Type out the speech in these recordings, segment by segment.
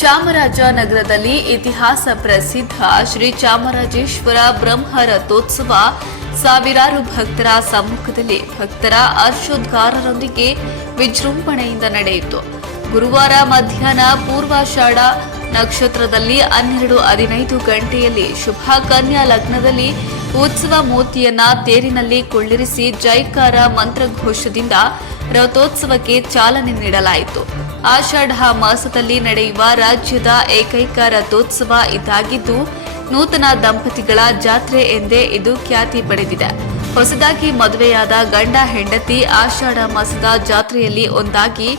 ಚಾಮರಾಜನಗರದಲ್ಲಿ ಇತಿಹಾಸ ಪ್ರಸಿದ್ಧ ಶ್ರೀ ಚಾಮರಾಜೇಶ್ವರ ಬ್ರಹ್ಮ ರಥೋತ್ಸವ ಸಾವಿರಾರು ಭಕ್ತರ ಸಮ್ಮುಖದಲ್ಲಿ ಭಕ್ತರ ಹರ್ಷೋದ್ಗಾರರೊಂದಿಗೆ ವಿಜೃಂಭಣೆಯಿಂದ ನಡೆಯಿತು. ಗುರುವಾರ ಮಧ್ಯಾಹ್ನ ಪೂರ್ವಾಷಾಢ ನಕ್ಷತ್ರದಲ್ಲಿ ಹನ್ನೆರಡು ಹದಿನೈದು ಗಂಟೆಯಲ್ಲಿ ಶುಭ ಕನ್ಯಾ ಲಗ್ನದಲ್ಲಿ ಉತ್ಸವ ಮೂರ್ತಿಯನ್ನ ತೇರಿನಲ್ಲಿ ಕುಳ್ಳಿರಿಸಿ ಜೈಕಾರ ಮಂತ್ರಘೋಷದಿಂದ ರಥೋತ್ಸವಕ್ಕೆ ಚಾಲನೆ ನೀಡಲಾಯಿತು. ಆಷಾಢ ಮಾಸದಲ್ಲಿ ನಡೆಯುವ ರಾಜ್ಯದ ಏಕೈಕ ರಥೋತ್ಸವ ಇದಾಗಿದ್ದು, ನೂತನ ದಂಪತಿಗಳ ಜಾತ್ರೆ ಎಂದೇ ಇದು ಖ್ಯಾತಿ ಪಡೆದಿದೆ. ಹೊಸದಾಗಿ ಮದುವೆಯಾದ ಗಂಡ ಹೆಂಡತಿ ಆಷಾಢ ಮಾಸದ ಜಾತ್ರೆಯಲ್ಲಿ ಒಂದಾಗಿ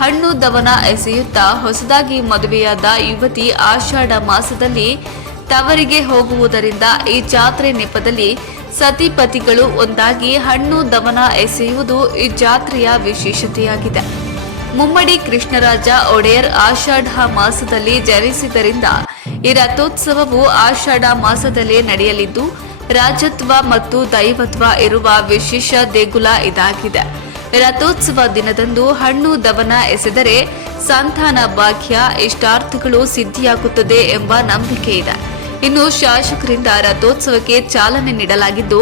ಹಣ್ಣು ದವನ ಎಸೆಯುತ್ತಾ ಹೊಸದಾಗಿ ಮದುವೆಯಾದ ಯುವತಿ ಆಷಾಢ ಮಾಸದಲ್ಲಿ ತವರಿಗೆ ಹೋಗುವುದರಿಂದ ಈ ಜಾತ್ರೆ ನೆಪದಲ್ಲಿ ಸತಿಪತಿಗಳು ಒಂದಾಗಿ ಹಣ್ಣು ದವನ ಎಸೆಯುವುದು ಈ ಜಾತ್ರೆಯ ವಿಶೇಷತೆಯಾಗಿದೆ. ಮುಮ್ಮಡಿ ಕೃಷ್ಣರಾಜ ಒಡೆಯರ್ ಆಷಾಢ ಮಾಸದಲ್ಲಿ ಜನಿಸಿದ್ದರಿಂದ ಈ ರಥೋತ್ಸವವು ಆಷಾಢ ಮಾಸದಲ್ಲೇ ನಡೆಯಲಿದ್ದು, ರಾಜತ್ವ ಮತ್ತು ದೈವತ್ವ ಇರುವ ವಿಶೇಷ ದೇಗುಲ ಇದಾಗಿದೆ. ರಥೋತ್ಸವ ದಿನದಂದು ಹಣ್ಣು ದವನ ಎಸೆದರೆ ಸಂತಾನ ಭಾಗ್ಯ, ಇಷ್ಟಾರ್ಥಗಳು ಸಿದ್ಧಿಯಾಗುತ್ತದೆ ಎಂಬ ನಂಬಿಕೆ ಇದೆ. ಇನ್ನು ಶಾಸಕರಿಂದ ರಥೋತ್ಸವಕ್ಕೆ ಚಾಲನೆ ನೀಡಲಾಗಿದ್ದು,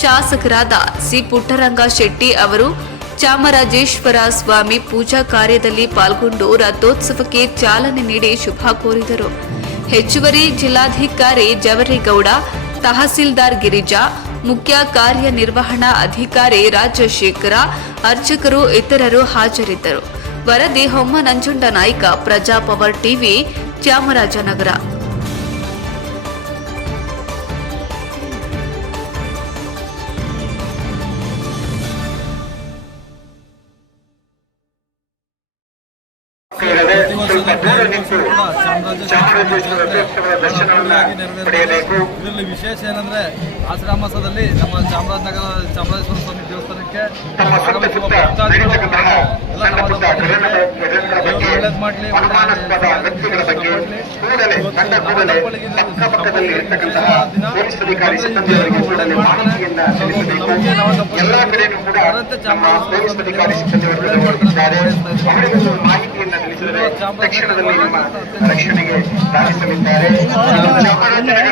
ಶಾಸಕರಾದ ಸಿ. ಪುಟ್ಟರಂಗ ಶೆಟ್ಟಿ ಅವರು ಚಾಮರಾಜೇಶ್ವರ ಸ್ವಾಮಿ ಪೂಜಾ ಕಾರ್ಯದಲ್ಲಿ ಪಾಲ್ಗೊಂಡು ರಥೋತ್ಸವಕ್ಕೆ ಚಾಲನೆ ನೀಡಿ ಶುಭ ಕೋರಿದರು. ಹೆಚ್ಚುವರಿ ಜಿಲ್ಲಾಧಿಕಾರಿ ಜವರೇಗೌಡ, ತಹಸೀಲ್ದಾರ್ ಗಿರಿಜಾ, ಮುಖ್ಯ ಕಾರ್ಯನಿರ್ವಹಣಾ ಅಧಿಕಾರಿ ರಾಜಶೇಖರ, ಅರ್ಚಕರು ಇತರರು ಹಾಜರಿದ್ದರು. ವರದಿ Homma Nanjunda Nayka Praja power TV, Chamarajanagar. Ahora en este ಇದರಲ್ಲಿ ವಿಶೇಷ ಏನಂದ್ರೆ ಆಶ್ರಮ ಮಾಸದಲ್ಲಿ ನಮ್ಮ ಚಾಮರಾಜನಗರ ಚಾಮರಾಜೇಶ್ವರ ಸ್ವಾಮಿ ದೇವಸ್ಥಾನಕ್ಕೆ ಆಗಮಿಸುವ ದೇವರು ಒಳ್ಳೇದ್ ಮಾಡ್ಲಿ, ವ್ಯಕ್ತಿಗಳ ಬಗ್ಗೆ ಕೂಡಲೇ ಕಂಡ ಕೂಡಲೇ ಅಕ್ಕಪಕ್ಕದಲ್ಲಿ ಇರ್ತಕ್ಕಂತಹ ಪೊಲೀಸ್ ಅಧಿಕಾರಿ ಸಿಬ್ಬಂದಿಯವರಿಗೆ ಕೂಡಲೇ ಮಾಹಿತಿಯನ್ನ ತಿಳಿಸಬೇಕು ಎಲ್ಲಾ ಕಡೆನೂ ಕೂಡ ನಮ್ಮ ಪೊಲೀಸ್ ಅಧಿಕಾರಿ ಸಿಬ್ಬಂದಿಯವರು ಇದ್ದಾರೆ ಅವರಿಗೂ ಮಾಹಿತಿಯನ್ನ ತಿಳಿಸಿದರೆ ತಕ್ಷಣದಲ್ಲಿ ನಮ್ಮ ರಕ್ಷಣೆಗೆ ಧಾವಿಸಲಿದ್ದಾರೆ ಚಾಮರಾಜನಗರ